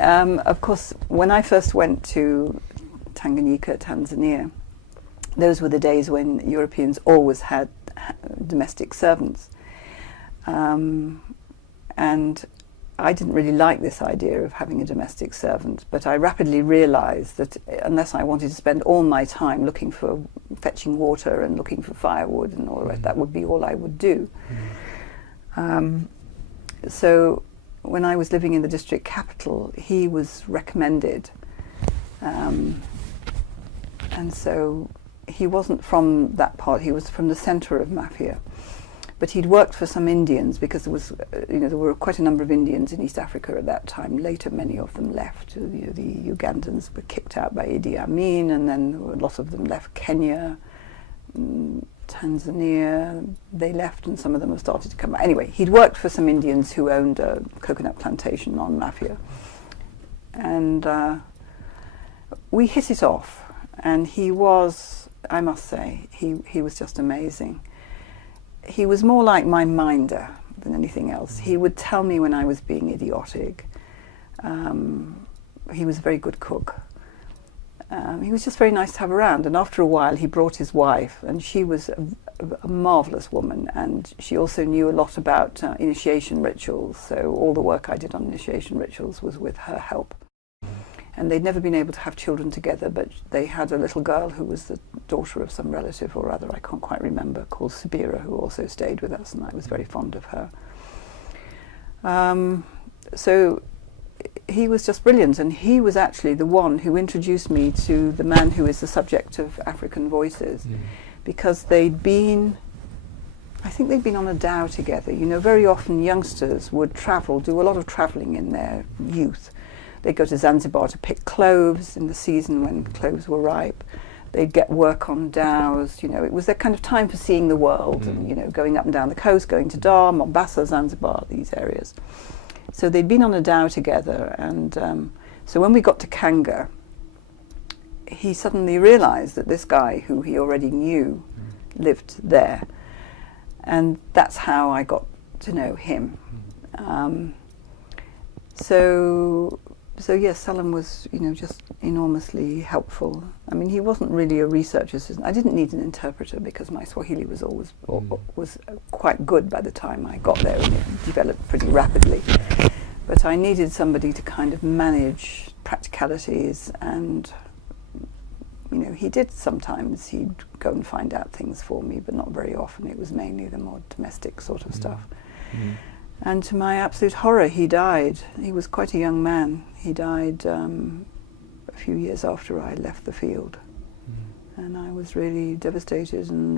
Of course, when I first went to Tanganyika, Tanzania, those were the days when Europeans always had domestic servants. And I didn't really like this idea of having a domestic servant, but I rapidly realized that unless I wanted to spend all my time looking for fetching water and looking for firewood and all that would be all I would do. So when I was living in the district capital, he was recommended. And so he wasn't from that part, he was from the center of Mafia. But he'd worked for some Indians because there was, there were quite a number of Indians in East Africa at that time. Later, many of them left. The Ugandans were kicked out by Idi Amin, and then a lot of them left Kenya, Tanzania. They left, and some of them have started to come back. Anyway, he'd worked for some Indians who owned a coconut plantation on Mafia, and we hit it off. And he was, I must say, he was just amazing. He was more like my minder than anything else. He would tell me when I was being idiotic. He was a very good cook. He was just very nice to have around. And after a while, he brought his wife, and she was a marvelous woman. And she also knew a lot about initiation rituals. So all the work I did on initiation rituals was with her help. And they'd never been able to have children together, but they had a little girl who was the daughter of some relative or other, I can't quite remember, called Sabira, who also stayed with us, and I was very fond of her. So he was just brilliant, and he was actually the one who introduced me to the man who is the subject of African Voices, because they'd been, I think they'd been on a dhow together. You know, very often youngsters would travel, do a lot of travelling in their youth. They'd go to Zanzibar to pick cloves in the season when cloves were ripe. They'd get work on dhows. You know, it was their kind of time for seeing the world and, going up and down the coast, going to Dar, Mombasa, Zanzibar, these areas. So they'd been on a dhow together, and so when we got to Kanga, he suddenly realized that this guy who he already knew lived there. And that's how I got to know him. So yes, Salam was, just enormously helpful. I mean, he wasn't really a research assistant. I didn't need an interpreter because my Swahili was always was quite good by the time I got there, and it developed pretty rapidly. But I needed somebody to kind of manage practicalities, and he did sometimes. He'd go and find out things for me, but not very often. It was mainly the more domestic sort of stuff. And to my absolute horror, he died. He was quite a young man. He died a few years after I left the field. And I was really devastated and